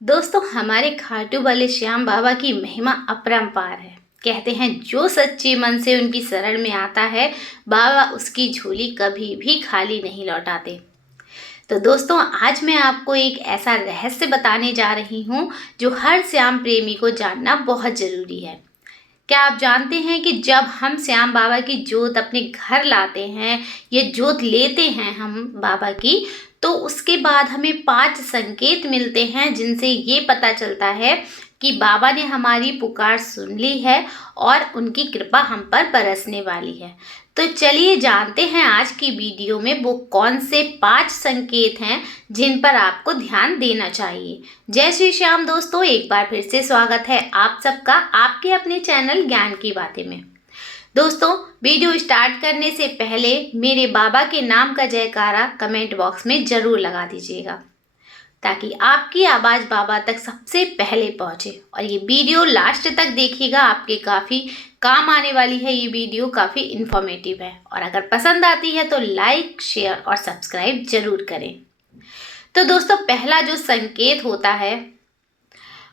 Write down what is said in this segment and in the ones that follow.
दोस्तों, हमारे खाटू वाले श्याम बाबा की महिमा अपरंपार है। कहते हैं जो सच्चे मन से उनकी शरण में आता है, बाबा उसकी झोली कभी भी खाली नहीं लौटाते। तो दोस्तों, आज मैं आपको एक ऐसा रहस्य बताने जा रही हूँ जो हर श्याम प्रेमी को जानना बहुत ज़रूरी है। क्या आप जानते हैं कि जब हम श्याम बाबा की जोत अपने घर लाते हैं, ये जोत लेते हैं हम बाबा की, तो उसके बाद हमें 5 संकेत मिलते हैं जिनसे ये पता चलता है कि बाबा ने हमारी पुकार सुन ली है और उनकी कृपा हम पर बरसने वाली है। तो चलिए जानते हैं आज की वीडियो में वो कौन से 5 संकेत हैं जिन पर आपको ध्यान देना चाहिए। जय श्री श्याम दोस्तों, एक बार फिर से स्वागत है आप सबका आपके अपने चैनल ज्ञान की बातें में। दोस्तों, वीडियो स्टार्ट करने से पहले मेरे बाबा के नाम का जयकारा कमेंट बॉक्स में ज़रूर लगा दीजिएगा ताकि आपकी आवाज़ बाबा तक सबसे पहले पहुँचे। और ये वीडियो लास्ट तक देखिएगा, आपके काफ़ी काम आने वाली है। ये वीडियो काफ़ी इन्फॉर्मेटिव है और अगर पसंद आती है तो लाइक, शेयर और सब्सक्राइब ज़रूर करें। तो दोस्तों, पहला जो संकेत होता है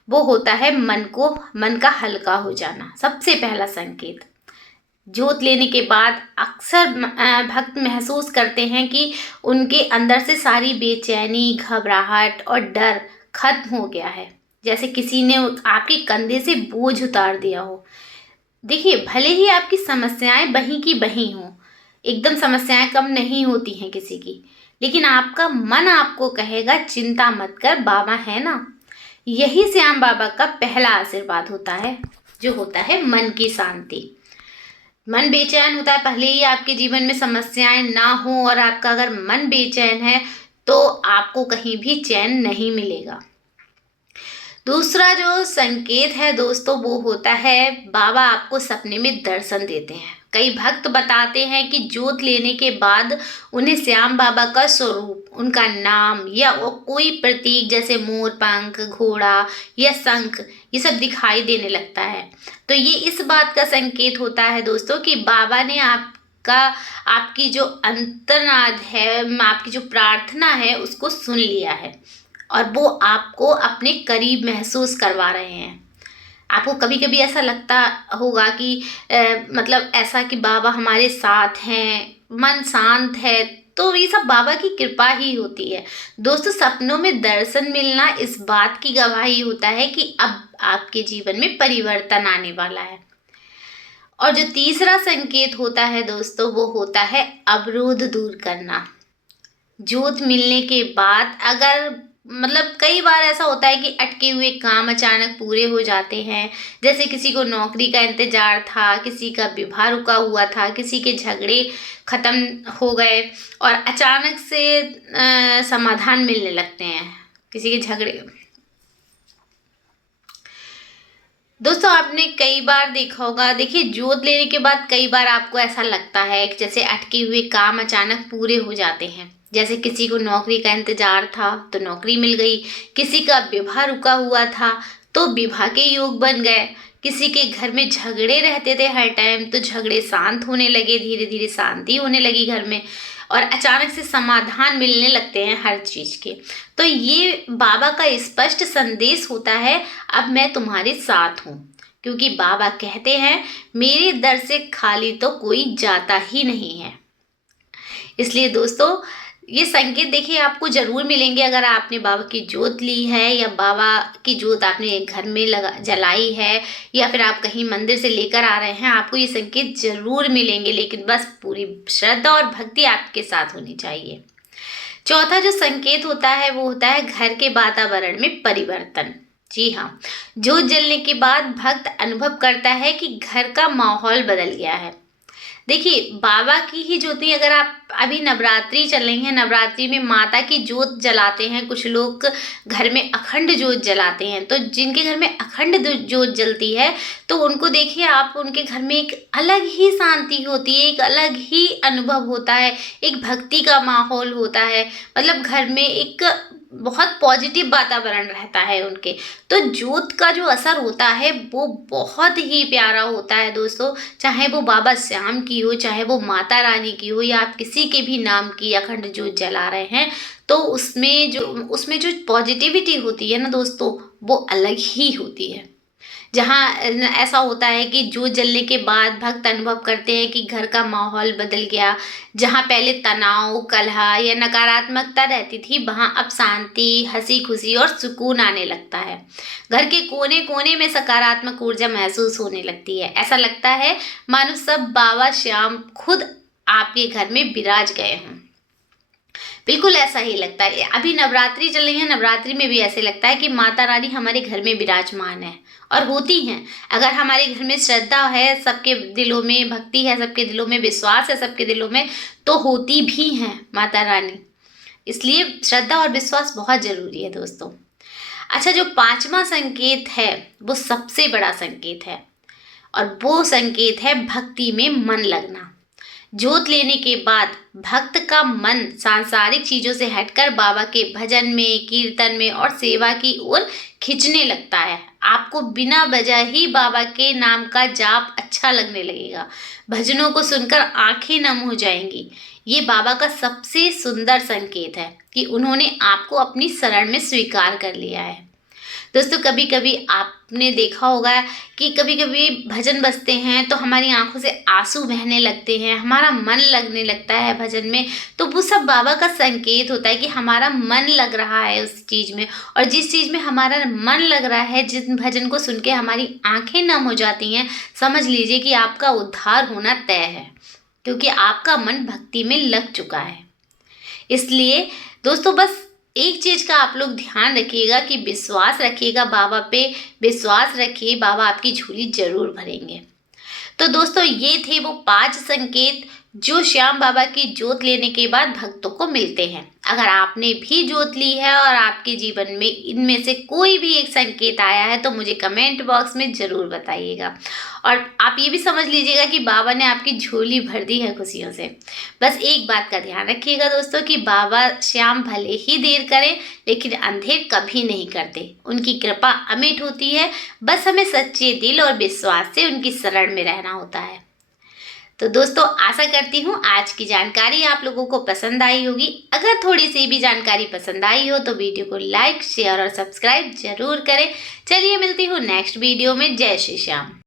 वो होता है मन का हल्का हो जाना। सबसे पहला संकेत, जोत लेने के बाद अक्सर भक्त महसूस करते हैं कि उनके अंदर से सारी बेचैनी, घबराहट और डर खत्म हो गया है, जैसे किसी ने आपके कंधे से बोझ उतार दिया हो। देखिए, भले ही आपकी समस्याएं बहीं की बहीं हों, एकदम समस्याएं कम नहीं होती हैं किसी की, लेकिन आपका मन आपको कहेगा चिंता मत कर, बाबा है ना। यही श्याम बाबा का पहला आशीर्वाद होता है, जो होता है मन की शांति। मन बेचैन होता है, भले ही आपके जीवन में समस्याएं ना हो और आपका अगर मन बेचैन है तो आपको कहीं भी चैन नहीं मिलेगा। दूसरा जो संकेत है दोस्तों, वो होता है बाबा आपको सपने में दर्शन देते हैं। कई भक्त बताते हैं कि जोत लेने के बाद उन्हें श्याम बाबा का स्वरूप, उनका नाम या वो कोई प्रतीक जैसे मोर पंख, घोड़ा या शंख, ये सब दिखाई देने लगता है। तो ये इस बात का संकेत होता है दोस्तों कि बाबा ने आपकी जो अंतर्नाद है, आपकी जो प्रार्थना है, उसको सुन लिया है और वो आपको अपने करीब महसूस करवा रहे हैं। आपको कभी कभी ऐसा लगता होगा कि मतलब ऐसा कि बाबा हमारे साथ हैं, मन शांत है, तो ये सब बाबा की कृपा ही होती है। दोस्तों, सपनों में दर्शन मिलना इस बात की गवाही होता है कि अब आपके जीवन में परिवर्तन आने वाला है। और जो तीसरा संकेत होता है दोस्तों, वो होता है अवरोध दूर करना। जोत मिलने के बाद अगर कई बार ऐसा होता है कि अटके हुए काम अचानक पूरे हो जाते हैं। जैसे किसी को नौकरी का इंतजार था, किसी का विवाह रुका हुआ था, किसी के झगड़े खत्म हो गए और अचानक से समाधान मिलने लगते हैं किसी के झगड़े। दोस्तों, आपने कई बार देखा होगा, देखिए जोत लेने के बाद कई बार आपको ऐसा लगता है कि जैसे अटके हुए काम अचानक पूरे हो जाते हैं। जैसे किसी को नौकरी का इंतजार था तो नौकरी मिल गई, किसी का विवाह रुका हुआ था तो विवाह के योग बन गए, किसी के घर में झगड़े रहते थे हर टाइम तो झगड़े शांत होने लगे, धीरे धीरे शांति होने लगी घर में और अचानक से समाधान मिलने लगते हैं हर चीज़ के। तो ये बाबा का स्पष्ट संदेश होता है, अब मैं तुम्हारे साथ हूँ, क्योंकि बाबा कहते हैं मेरे दर से खाली तो कोई जाता ही नहीं है। इसलिए दोस्तों, ये संकेत देखिए आपको ज़रूर मिलेंगे अगर आपने बाबा की जोत ली है या बाबा की जोत आपने घर में जलाई है या फिर आप कहीं मंदिर से लेकर आ रहे हैं, आपको ये संकेत ज़रूर मिलेंगे, लेकिन बस पूरी श्रद्धा और भक्ति आपके साथ होनी चाहिए। चौथा जो संकेत होता है वो होता है घर के वातावरण में परिवर्तन। जी हाँ, जोत जलने के बाद भक्त अनुभव करता है कि घर का माहौल बदल गया है। देखिए, बाबा की ही ज्योति, अगर आप अभी नवरात्रि चल रही हैं, नवरात्रि में माता की जोत जलाते हैं, कुछ लोग घर में अखंड जोत जलाते हैं, तो जिनके घर में अखंड जोत जलती है तो उनको देखिए आप, उनके घर में एक अलग ही शांति होती है, एक अलग ही अनुभव होता है, एक भक्ति का माहौल होता है, घर में एक बहुत पॉजिटिव वातावरण रहता है उनके। तो जोत का जो असर होता है वो बहुत ही प्यारा होता है दोस्तों, चाहे वो बाबा श्याम की हो, चाहे वो माता रानी की हो या आप किसी के भी नाम की अखंड जोत जला रहे हैं, तो उसमें जो पॉजिटिविटी होती है ना दोस्तों, वो अलग ही होती है। जहाँ ऐसा होता है कि जोत जलने के बाद भक्त अनुभव करते हैं कि घर का माहौल बदल गया। जहाँ पहले तनाव, कलह या नकारात्मकता रहती थी, वहाँ अब शांति, हंसी खुशी और सुकून आने लगता है। घर के कोने कोने में सकारात्मक ऊर्जा महसूस होने लगती है। ऐसा लगता है मानो सब बाबा श्याम खुद आपके घर में विराज गए हों। बिल्कुल ऐसा ही लगता है। अभी नवरात्रि चल रही है, नवरात्रि में भी ऐसे लगता है कि माता रानी हमारे घर में विराजमान है और होती हैं। अगर हमारे घर में श्रद्धा है, सबके दिलों में भक्ति है, सबके दिलों में विश्वास है, सबके दिलों में, तो होती भी हैं माता रानी। इसलिए श्रद्धा और विश्वास बहुत जरूरी है दोस्तों। अच्छा, जो पांचवा संकेत है वो सबसे बड़ा संकेत है और वो संकेत है भक्ति में मन लगना। जोत लेने के बाद भक्त का मन सांसारिक चीजों से हटकर बाबा के भजन में, कीर्तन में और सेवा की ओर खिंचने लगता है। आपको बिना वजह ही बाबा के नाम का जाप अच्छा लगने लगेगा। भजनों को सुनकर आंखें नम हो जाएंगी। ये बाबा का सबसे सुंदर संकेत है कि उन्होंने आपको अपनी शरण में स्वीकार कर लिया है। दोस्तों, कभी कभी आपने देखा होगा कि कभी कभी भजन बजते हैं तो हमारी आंखों से आंसू बहने लगते हैं, हमारा मन लगने लगता है भजन में। तो वो सब बाबा का संकेत होता है कि हमारा मन लग रहा है उस चीज़ में। और जिस चीज़ में हमारा मन लग रहा है, जिस भजन को सुन के हमारी आंखें नम हो जाती हैं, समझ लीजिए कि आपका उद्धार होना तय है, क्योंकि आपका मन भक्ति में लग चुका है। इसलिए दोस्तों, बस एक चीज़ का आप लोग ध्यान रखिएगा कि विश्वास रखिएगा बाबा पे, विश्वास रखिए, बाबा आपकी झोली जरूर भरेंगे। तो दोस्तों, ये थे वो 5 संकेत जो श्याम बाबा की जोत लेने के बाद भक्तों को मिलते हैं। अगर आपने भी जोत ली है और आपके जीवन में इनमें से कोई भी एक संकेत आया है तो मुझे कमेंट बॉक्स में ज़रूर बताइएगा। और आप ये भी समझ लीजिएगा कि बाबा ने आपकी झोली भर दी है खुशियों से। बस एक बात का ध्यान रखिएगा दोस्तों कि बाबा श्याम भले ही देर करें, लेकिन अंधेर कभी नहीं करते। उनकी कृपा अमिट होती है। बस हमें सच्चे दिल और विश्वास से उनकी शरण में रहना होता है। तो दोस्तों, आशा करती हूँ आज की जानकारी आप लोगों को पसंद आई होगी। अगर थोड़ी सी भी जानकारी पसंद आई हो तो वीडियो को लाइक, शेयर और सब्सक्राइब जरूर करें। चलिए, मिलती हूँ नेक्स्ट वीडियो में। जय श्री श्याम।